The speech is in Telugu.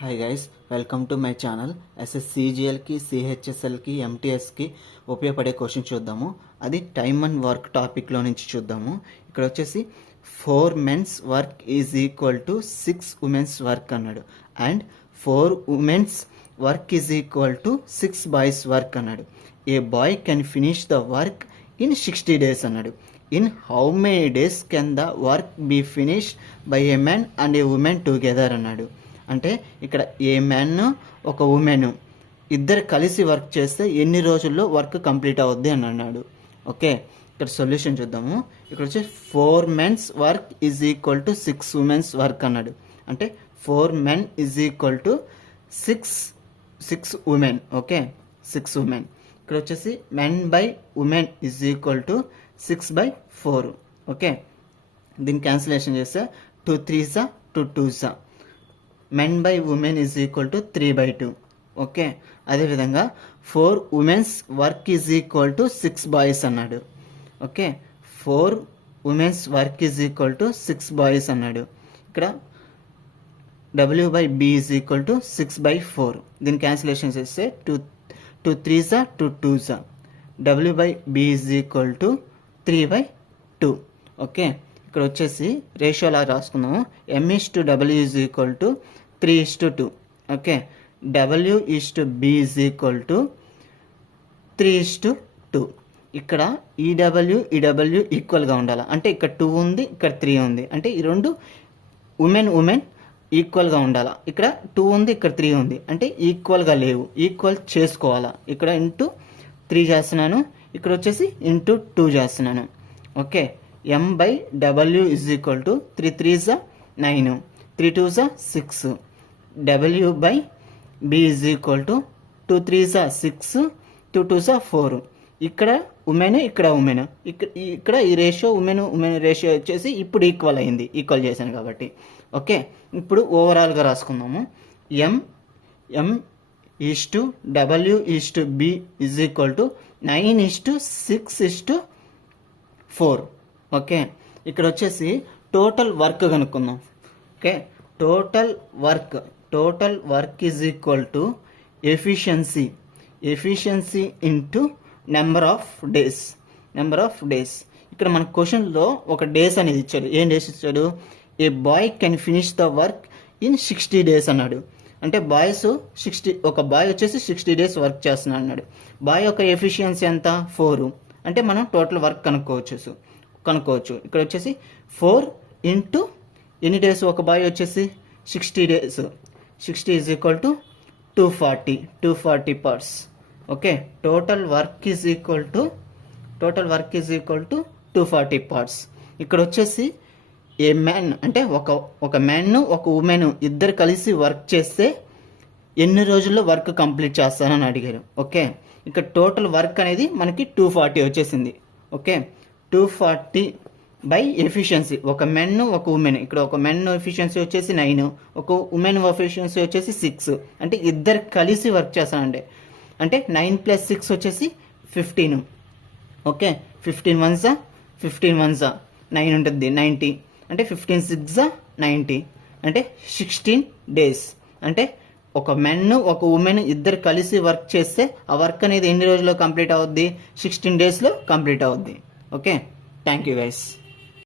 Hi guys, welcome to my channel. ఎస్ఎస్సిజిఎల్కి, సిహెచ్ఎస్ఎల్కి, ఎంటీఎస్కి ఉపయోగపడే క్వశ్చన్ చూద్దాము. అది టైమ్ అండ్ వర్క్ టాపిక్లో నుంచి చూద్దాము. ఇక్కడ వచ్చేసి 4 men's work is equal to 6 women's work అన్నాడు. And 4 women's work is equal to 6 boys work అన్నాడు. A boy can finish the work in 60 days అన్నాడు. In how many days can the work be finish by a man and a woman together అన్నాడు. అంటే ఇక్కడ ఏ మ్యాన్ ఒక ఉమెన్ ఇద్దరు కలిసి వర్క్ చేస్తే ఎన్ని రోజుల్లో వర్క్ కంప్లీట్ అవుద్ది అని అన్నాడు. ఓకే, ఇక్కడ సొల్యూషన్ చూద్దాము. ఇక్కడ వచ్చి 4 men's work is equal to 6 women's work అన్నాడు. అంటే 4 men is equal to 6 women. Okay, 6 women. ఇక్కడ వచ్చేసి men by women is equal to 6/4. Okay, దీన్ని క్యాన్సిలేషన్ చేస్తే 2 3s 2 2s. Men by women is equal to 3/2. Okay, అదేవిధంగా 4 women's work is equal to 6 boys అన్నాడు. Okay, 4 women's work is equal to 6 boys అన్నాడు. ఇక్కడ W/B ఈజ్ ఈక్వల్ టు 6/4. దీన్ని క్యాన్సిలేషన్ చేస్తే 2 3s 2 2s. W/B is equal to 3/2. Okay, ఇక్కడ వచ్చేసి రేషియో అలా రాసుకుందాము. M/W is equal to 3:2. Okay, W/B is equal to 3:2. ఇక్కడ ఈడబ్ల్యూ ఈక్వల్గా ఉండాలి. అంటే ఇక్కడ 2 ఉంది, ఇక్కడ 3 ఉంది. అంటే ఈ రెండు ఉమెన్ ఈక్వల్గా ఉండాలి. ఇక్కడ 2 ఉంది, ఇక్కడ 3 ఉంది. అంటే ఈక్వల్గా లేవు, ఈక్వల్ చేసుకోవాలా. ఇక్కడ ఇంటూ 3 చేస్తున్నాను, ఇక్కడ వచ్చేసి ఇంటూ 2 చేస్తున్నాను. Okay, M/W is equal to 3 3s 9, 3 2s 6. W/B is equal to 2 3s 6, 2 2s 4. ఇక్కడ ఉమెన్, ఇక్కడ ఉమెన్, ఇక్కడ ఈ రేషియో ఉమెన్ రేషియో వచ్చేసి ఇప్పుడు ఈక్వల్ అయింది, ఈక్వల్ చేశాను కాబట్టి. ఓకే, ఇప్పుడు ఓవరాల్గా రాసుకుందాము. M/W/B is equal to 9:6:4. Okay, ఇక్కడ వచ్చేసి టోటల్ వర్క్ కనుక్కుందాం. Okay, total work is equal to efficiency into number of days. ఇక్కడ మన క్వశ్చన్లో ఒక డేస్ అనేది ఇచ్చాడు. ఏం డేస్ ఇచ్చాడు? A boy can finish the work in 60 days అన్నాడు. అంటే ఒక బాయ్ వచ్చేసి 60 days వర్క్ చేస్తున్నాడు అన్నాడు. బాయ్ యొక్క ఎఫిషియన్సీ ఎంత? 4. అంటే మనం టోటల్ వర్క్ కనుక్కోవచ్చు. ఇక్కడ వచ్చేసి 4 ఇంటూ ఎన్ని డేస్ ఒక బాయ్ వచ్చేసి 60 days. 60 is equal to 240 parts. Okay, total work is equal to 240 parts. ఇక్కడ వచ్చేసి ఏ మ్యాన్ అంటే ఒక మ్యాన్ ఒక ఉమెన్ ఇద్దరు కలిసి వర్క్ చేస్తే ఎన్ని రోజుల్లో వర్క్ కంప్లీట్ చేస్తానని అడిగారు. ఓకే, ఇక్కడ టోటల్ వర్క్ అనేది మనకి 240 వచ్చేసింది. Okay, 240 by efficiency. ఒక మెన్ ఒక ఉమెన్, ఇక్కడ ఒక మెన్ ఎఫిషియన్సీ వచ్చేసి 9, ఒక ఉమెన్ ఎఫిషియన్సీ వచ్చేసి 6. అంటే ఇద్దరు కలిసి వర్క్ చేస్తానండి. అంటే 9 + 6 వచ్చేసి 15. ఓకే, 15 1s 9 ఉంటుంది, 90. అంటే 15 6s 90. అంటే 16 days. అంటే ఒక మెన్ ఒక ఉమెన్ ఇద్దరు కలిసి వర్క్ చేస్తే ఆ వర్క్ అనేది ఎన్ని రోజుల్లో కంప్లీట్ అవుద్ది? 16 daysలో కంప్లీట్ అవుద్ది. Okay, thank you guys.